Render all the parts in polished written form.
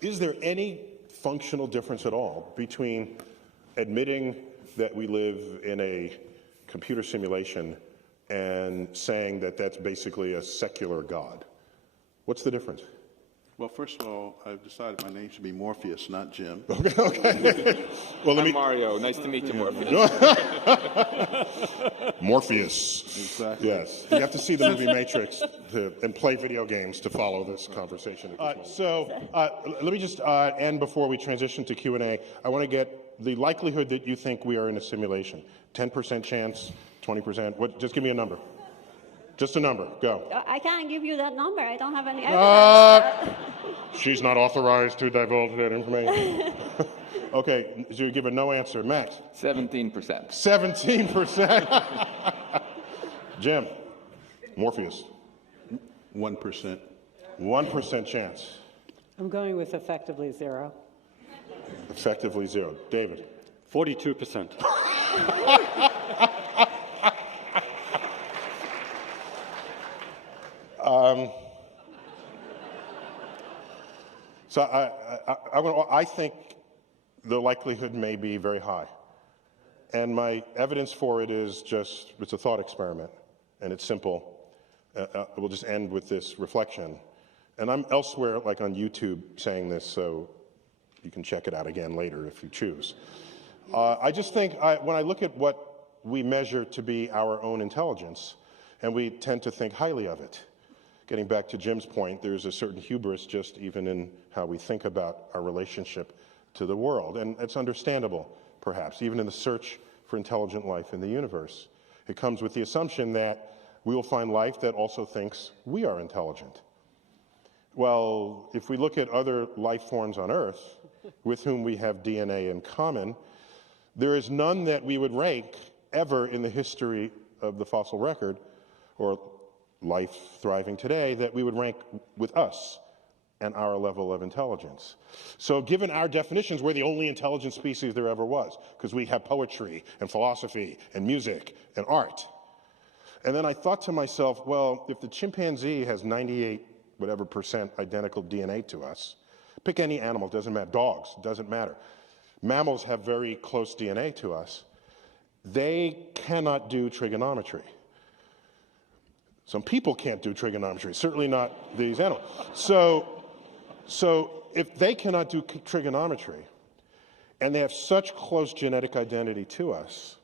Is there any functional difference at all between admitting that we live in a computer simulation and saying that that's basically a secular God? What's the difference? Well, first of all, I've decided my name should be Morpheus, not Jim. Okay. Well, I'm Mario. Nice to meet you, Morpheus. Morpheus. Exactly. Yes. You have to see the movie Matrix and play video games to follow this conversation. Let me just end before we transition to Q&A. I want to get the likelihood that you think we are in a simulation. 10% chance, 20%. What? Just give me a number. Just a number. Go. I can't give you that number. I don't have any evidence. She's not authorized to divulge that information. Okay, so you give a no answer. Max? 17%. 17%. Jim? Morpheus? 1%. 1% chance. I'm going with effectively zero. Effectively zero. David? 42%. So I think the likelihood may be very high. And my evidence for it is just, it's a thought experiment, and it's simple. We'll just end with this reflection. And I'm elsewhere, like on YouTube, saying this, so you can check it out again later if you choose. I just think when I look at what we measure to be our own intelligence, and we tend to think highly of it. Getting back to Jim's point, there's a certain hubris just even in how we think about our relationship to the world. And it's understandable, perhaps, even in the search for intelligent life in the universe. It comes with the assumption that we will find life that also thinks we are intelligent. Well, if we look at other life forms on Earth with whom we have DNA in common, there is none that we would rank ever in the history of the fossil record or life thriving today that we would rank with us and our level of intelligence. So given our definitions, we're the only intelligent species there ever was, because we have poetry and philosophy and music and art. And then I thought to myself, well, if the chimpanzee has 98 whatever percent identical DNA to us, pick any animal, doesn't matter, dogs, doesn't matter. Mammals have very close DNA to us. They cannot do trigonometry. Some people can't do trigonometry, certainly not these animals. So if they cannot do trigonometry, and they have such close genetic identity to us,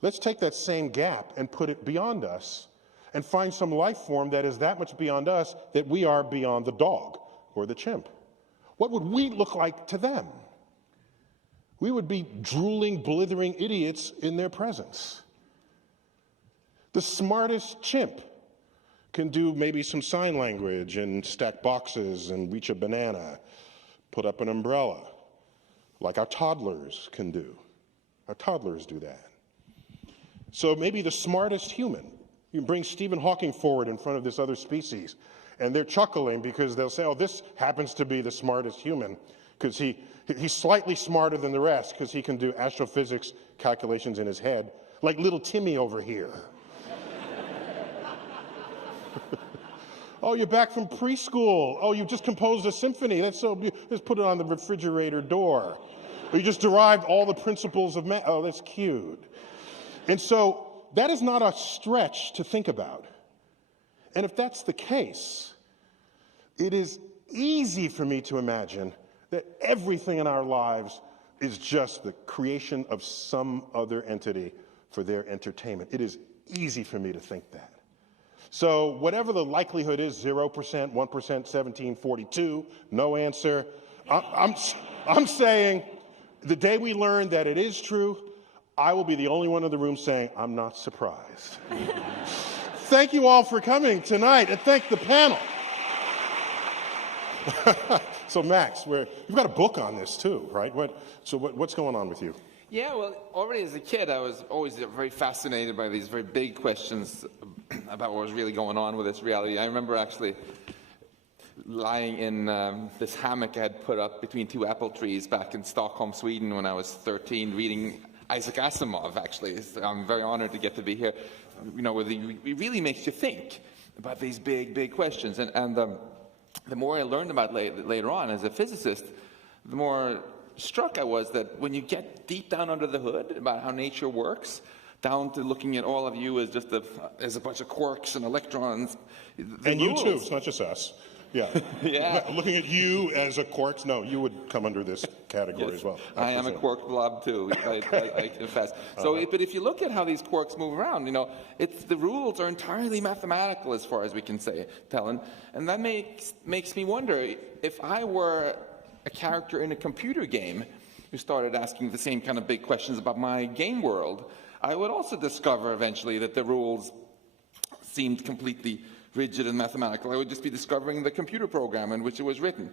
let's take that same gap and put it beyond us and find some life form that is that much beyond us that we are beyond the dog or the chimp. What would we look like to them? We would be drooling, blithering idiots in their presence. The smartest chimp can do maybe some sign language and stack boxes and reach a banana, put up an umbrella, like our toddlers can do. Our toddlers do that. So maybe the smartest human, you can bring Stephen Hawking forward in front of this other species, and they're chuckling because they'll say, oh, this happens to be the smartest human, because he's slightly smarter than the rest because he can do astrophysics calculations in his head, like little Timmy over here. Oh, you're back from preschool. Oh, you just composed a symphony. That's so beautiful. Let's put it on the refrigerator door. Or you just derived all the principles of math. Oh, that's cute. And so that is not a stretch to think about. And if that's the case, it is easy for me to imagine that everything in our lives is just the creation of some other entity for their entertainment. It is easy for me to think that. So whatever the likelihood is, 0%, 1%, 17, 42, no answer. I'm saying the day we learn that it is true, I will be the only one in the room saying, I'm not surprised. Thank you all for coming tonight, and thank the panel. So Max, you've got a book on this too, right? What's going on with you? Yeah, well, already as a kid, I was always very fascinated by these very big questions about what was really going on with this reality. I remember actually lying in this hammock I had put up between two apple trees back in Stockholm, Sweden when I was 13, reading Isaac Asimov, actually. I'm very honored to get to be here. You know, it really makes you think. about these big questions. And the more I learned about later on as a physicist, the more struck I was that when you get deep down under the hood about how nature works, down to looking at all of you as just as a bunch of quarks and electrons. And you too, it's not just us. Yeah. Yeah. Looking at you as a quark, no, you would come under this category as well. I am a quark blob too, I confess. So, but if you look at how these quarks move around, the rules are entirely mathematical as far as we can tell. And that makes me wonder, if I were a character in a computer game who started asking the same kind of big questions about my game world, I would also discover eventually that the rules seemed completely rigid and mathematical. I would just be discovering the computer program in which it was written.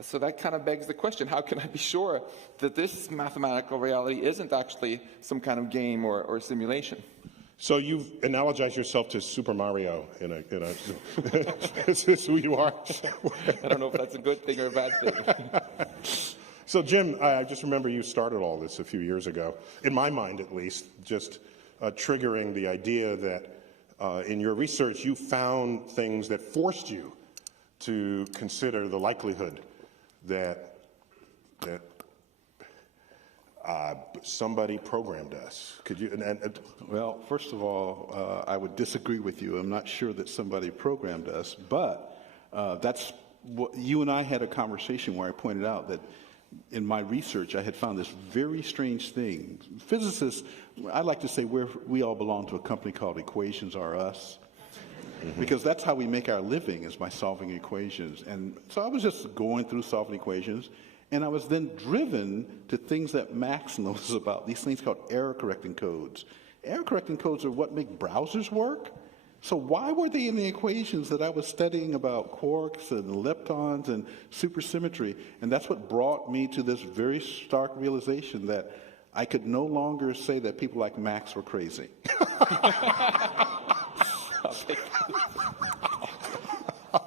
So that kind of begs the question, how can I be sure that this mathematical reality isn't actually some kind of game or simulation? So you've analogized yourself to Super Mario in a is this who you are? I don't know if that's a good thing or a bad thing. So Jim, I just remember you started all this a few years ago, in my mind at least, just triggering the idea that in your research you found things that forced you to consider the likelihood that somebody programmed us. Could you? Well, first of all, I would disagree with you. I'm not sure that somebody programmed us, but that's what you and I had a conversation where I pointed out that in my research, I had found this very strange thing. Physicists, I like to say we all belong to a company called Equations R Us, because that's how we make our living, is by solving equations. And so I was just going through solving equations, and I was then driven to things that Max knows about, these things called error-correcting codes. Error-correcting codes are what make browsers work. So why were they in the equations that I was studying about quarks and leptons and supersymmetry? And that's what brought me to this very stark realization that I could no longer say that people like Max were crazy.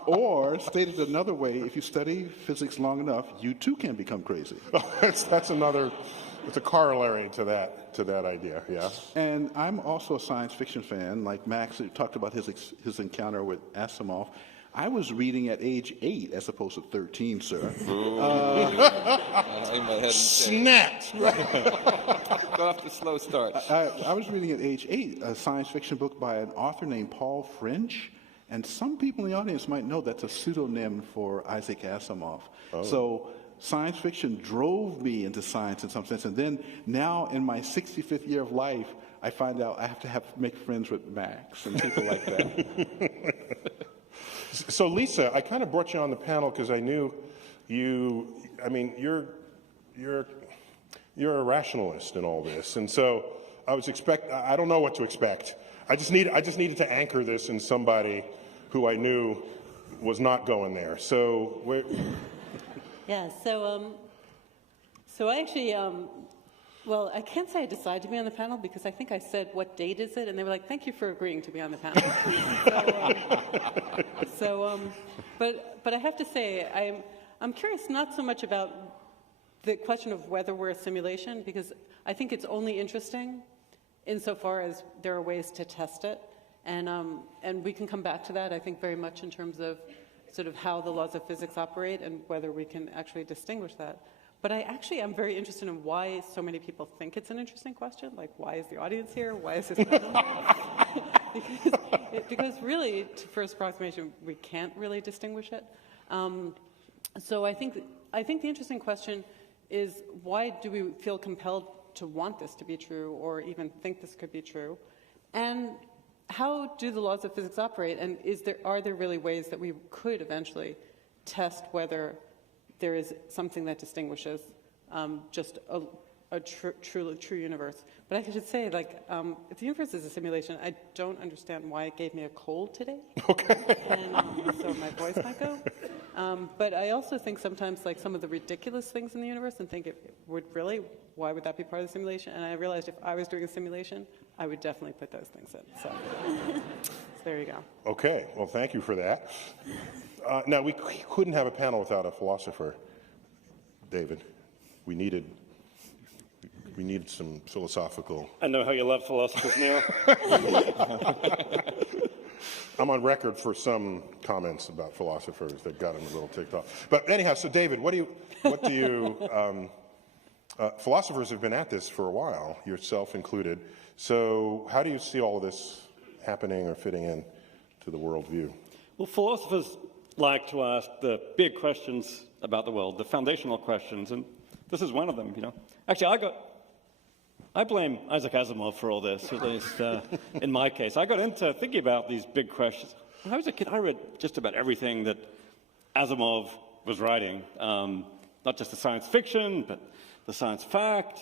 Or, stated another way, if you study physics long enough, you too can become crazy. It's a corollary to that idea, yeah. And I'm also a science fiction fan, like Max who talked about his encounter with Asimov. I was reading at age 8 as opposed to 13, sir. Snapped! Got off the slow start. I was reading at age 8 a science fiction book by an author named Paul French. And some people in the audience might know that's a pseudonym for Isaac Asimov. Oh. So science fiction drove me into science in some sense. And then now in my 65th year of life, I find out I have to make friends with Max and people like that. So Lisa, I kind of brought you on the panel because I knew you're a rationalist in all this. And so I don't know what to expect. I just needed to anchor this in somebody who I knew was not going there. So Yeah, so I actually, well, I can't say I decided to be on the panel because I think I said, what date is it? And they were like, thank you for agreeing to be on the panel. But I have to say, I'm curious not so much about the question of whether we're a simulation, because I think it's only interesting insofar as there are ways to test it. And we can come back to that, I think, very much in terms of sort of how the laws of physics operate and whether we can actually distinguish that. But I actually am very interested in why so many people think it's an interesting question. Like, why is the audience here? Why is this panel here? Because really, to first approximation, we can't really distinguish it. So I think the interesting question is, why do we feel compelled to want this to be true or even think this could be true? And how do the laws of physics operate? And are there really ways that we could eventually test whether there is something that distinguishes just a true universe? But I should say, like, if the universe is a simulation, I don't understand why it gave me a cold today. Okay. And so my voice might go. But I also think sometimes, like, some of the ridiculous things in the universe, and think why would that be part of the simulation? And I realized if I was doing a simulation, I would definitely put those things in. So there you go. Okay. Well, thank you for that. Now, we couldn't have a panel without a philosopher, David. We needed some philosophical... I know how you love philosophers, Neil. I'm on record for some comments about philosophers that got him a little ticked off. But anyhow, so David, philosophers have been at this for a while, yourself included. So how do you see all of this happening or fitting in to the worldview? Well, philosophers like to ask the big questions about the world, the foundational questions, and this is one of them, Actually, I blame Isaac Asimov for all this, at least in my case. I got into thinking about these big questions. When I was a kid, I read just about everything that Asimov was writing, not just the science fiction, but the science fact,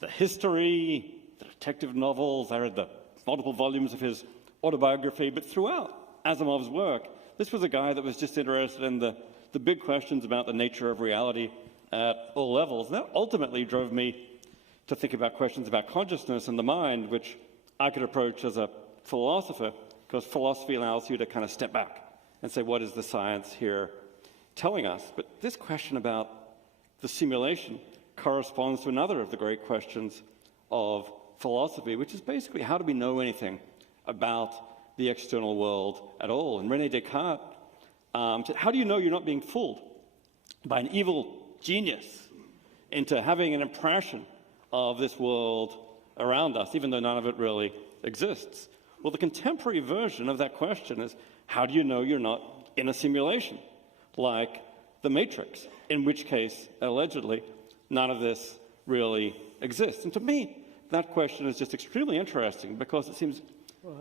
the history, the detective novels. I read the multiple volumes of his autobiography, but throughout Asimov's work, this was a guy that was just interested in the big questions about the nature of reality at all levels. And that ultimately drove me to think about questions about consciousness and the mind, which I could approach as a philosopher, because philosophy allows you to kind of step back and say, what is the science here telling us? But this question about the simulation corresponds to another of the great questions of philosophy, which is basically, how do we know anything about the external world at all? And René Descartes said, how do you know you're not being fooled by an evil genius into having an impression of this world around us, even though none of it really exists? Well, the contemporary version of that question is, how do you know you're not in a simulation like the Matrix, in which case, allegedly, none of this really exists? And to me, that question is just extremely interesting, because it seems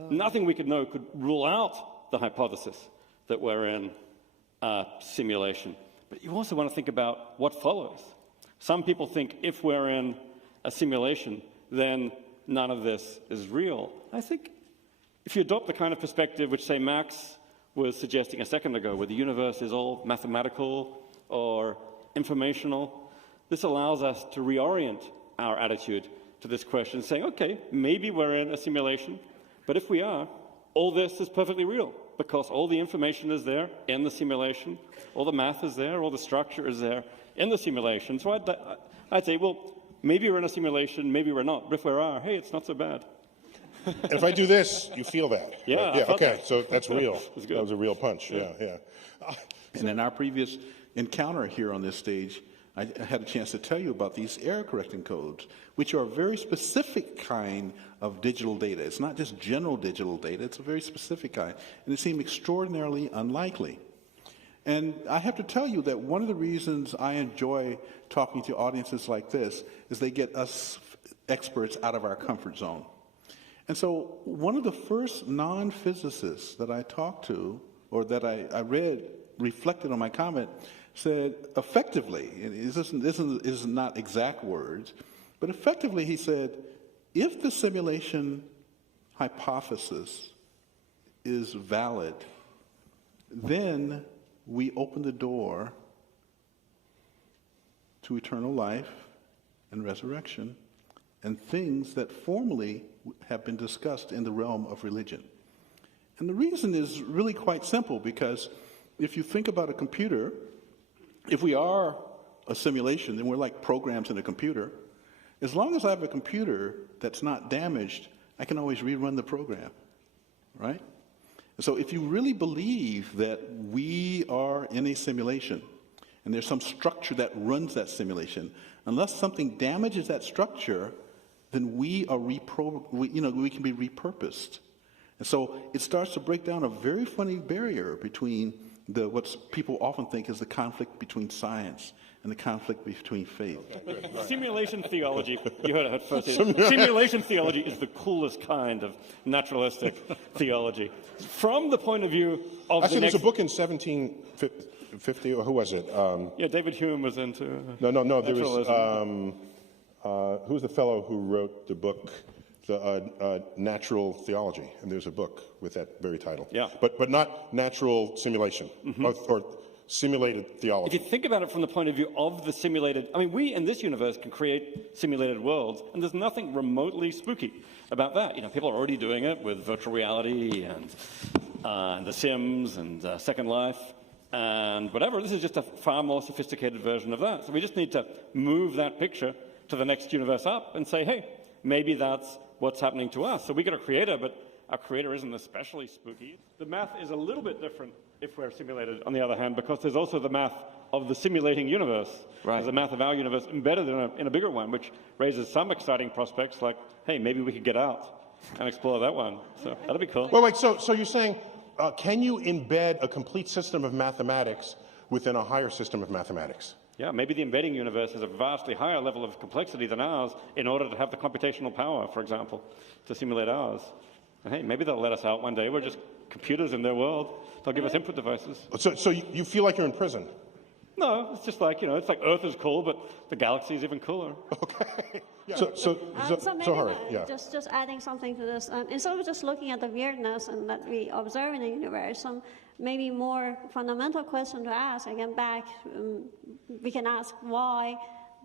nothing we could know could rule out the hypothesis that we're in a simulation. But you also want to think about what follows. Some people think if we're in a simulation, then none of this is real. I think if you adopt the kind of perspective which, say, Max was suggesting a second ago, where the universe is all mathematical or informational, this allows us to reorient our attitude to this question, saying, okay, maybe we're in a simulation, but if we are, all this is perfectly real, because all the information is there in the simulation, all the math is there, all the structure is there in the simulation. So I'd say, well, maybe we're in a simulation, maybe we're not, but if we are, hey, it's not so bad. And if I do this, you feel that. Yeah, right? I felt okay, that. so that's real. was good. That was a real punch, yeah. And in our previous encounter here on this stage, I had a chance to tell you about these error correcting codes, which are a very specific kind of digital data. It's not just general digital data, it's a very specific kind, and it seemed extraordinarily unlikely. And I have to tell you that one of the reasons I enjoy talking to audiences like this is they get us experts out of our comfort zone. And so one of the first non-physicists that I talked to, or that I read reflected on my comment, said effectively, and this is not exact words, but effectively he said, if the simulation hypothesis is valid, then we open the door to eternal life and resurrection and things that formerly have been discussed in the realm of religion. And the reason is really quite simple, because if you think about a computer, if we are a simulation, then we're like programs in a computer. As long as I have a computer that's not damaged, I can always rerun the program, right? So if you really believe that we are in a simulation and there's some structure that runs that simulation, unless something damages that structure, then we can be repurposed. And so it starts to break down a very funny barrier between what people often think is the conflict between science and the conflict between faith. Simulation theology, you heard it first. Simulation theology is the coolest kind of naturalistic theology. From the point of view of Actually, there's a book in 1750, or who was it? Yeah, David Hume was into No, there naturalism. was, who's the fellow who wrote the book, the Natural Theology? And there's a book with that very title. Yeah. But not natural simulation, or simulated theology. If you think about it from the point of view of the simulated, I mean, we in this universe can create simulated worlds, and there's nothing remotely spooky about that. People are already doing it with virtual reality and The Sims and Second Life and whatever. This is just a far more sophisticated version of that. So we just need to move that picture to the next universe up and say, hey, maybe that's what's happening to us. So we got a creator, but our creator isn't especially spooky. The math is a little bit different if we're simulated, on the other hand, because there's also the math of the simulating universe. Right. There's a math of our universe embedded in a bigger one, which raises some exciting prospects like, hey, maybe we could get out and explore that one. So that'd be cool. Wait, so you're saying, can you embed a complete system of mathematics within a higher system of mathematics? Yeah, maybe the embedding universe has a vastly higher level of complexity than ours in order to have the computational power, for example, to simulate ours. And hey, maybe they'll let us out one day. We're just computers in their world. They'll give us input devices. So you feel like you're in prison? No, it's just like, it's like Earth is cool, but the galaxy is even cooler. Okay. Yeah. So maybe Harry, yeah. just adding something to this, instead of just looking at the weirdness and that we observe in the universe, some maybe more fundamental question to ask, again back, we can ask why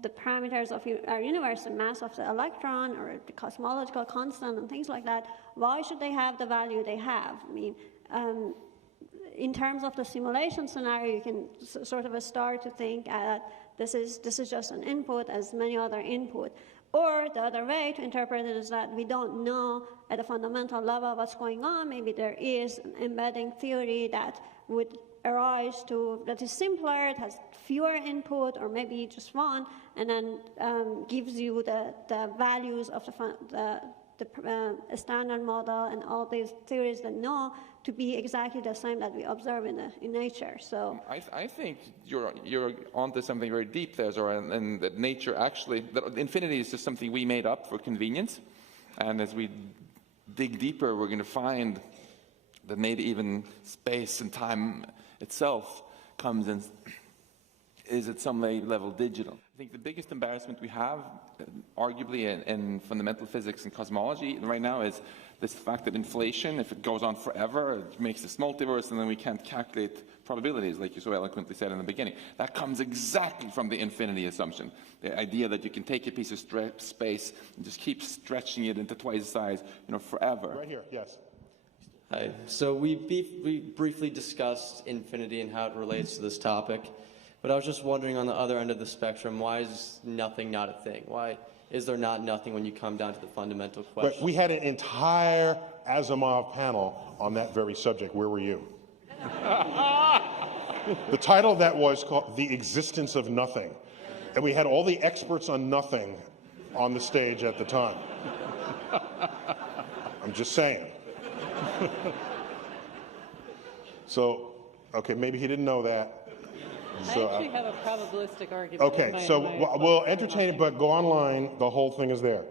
the parameters of our universe, the mass of the electron or the cosmological constant and things like that, why should they have the value they have? I mean, in terms of the simulation scenario, you can sort of start to think that this is just an input as many other input. Or the other way to interpret it is that we don't know at a fundamental level what's going on. Maybe there is an embedding theory that would arise that is simpler, it has fewer input, or maybe just one, and then gives you the values of the standard model and all these theories that know to be exactly the same that we observe in nature. So I think you're onto something very deep there, Zora, and that nature actually, that infinity is just something we made up for convenience. And as we dig deeper, we're going to find that maybe even space and time itself comes in, is at some level digital. I think the biggest embarrassment we have, arguably in fundamental physics and cosmology right now, is this fact that inflation, if it goes on forever, it makes this multiverse, and then we can't calculate probabilities, like you so eloquently said in the beginning. That comes exactly from the infinity assumption. The idea that you can take a piece of space and just keep stretching it into twice the size, forever. Right here, yes. Hi. So we briefly discussed infinity and how it relates to this topic, but I was just wondering on the other end of the spectrum, why is nothing not a thing? Why is there not nothing when you come down to the fundamental question? But we had an entire Asimov panel on that very subject. Where were you? The title of that was called The Existence of Nothing. And we had all the experts on nothing on the stage at the time. I'm just saying. So, okay, maybe he didn't know that. So, I actually have a probabilistic argument. okay, so we'll entertain it, but go online. The whole thing is there.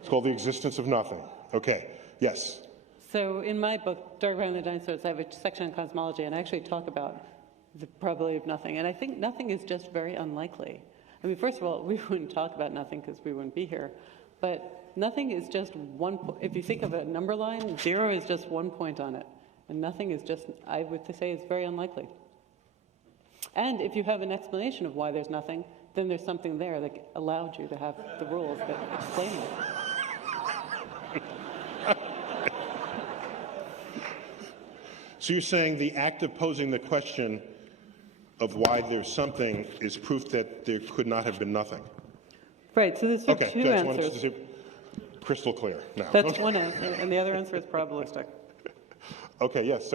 It's called The Existence of Nothing. Okay, yes. So in my book, Dark Around the Dinosaurs, I have a section on cosmology, and I actually talk about the probability of nothing. And I think nothing is just very unlikely. I mean, first of all, we wouldn't talk about nothing because we wouldn't be here. But nothing is just one point. If you think of a number line, 0 is just 1 point on it. And nothing is just, I would say, is very unlikely. And if you have an explanation of why there's nothing, then there's something there that allowed you to have the rules that explain it. So you're saying the act of posing the question of why there's something is proof that there could not have been nothing? Right, so there's two that's one, answers. crystal clear now. That's one answer, and the other answer is probabilistic. Okay, yes, sir.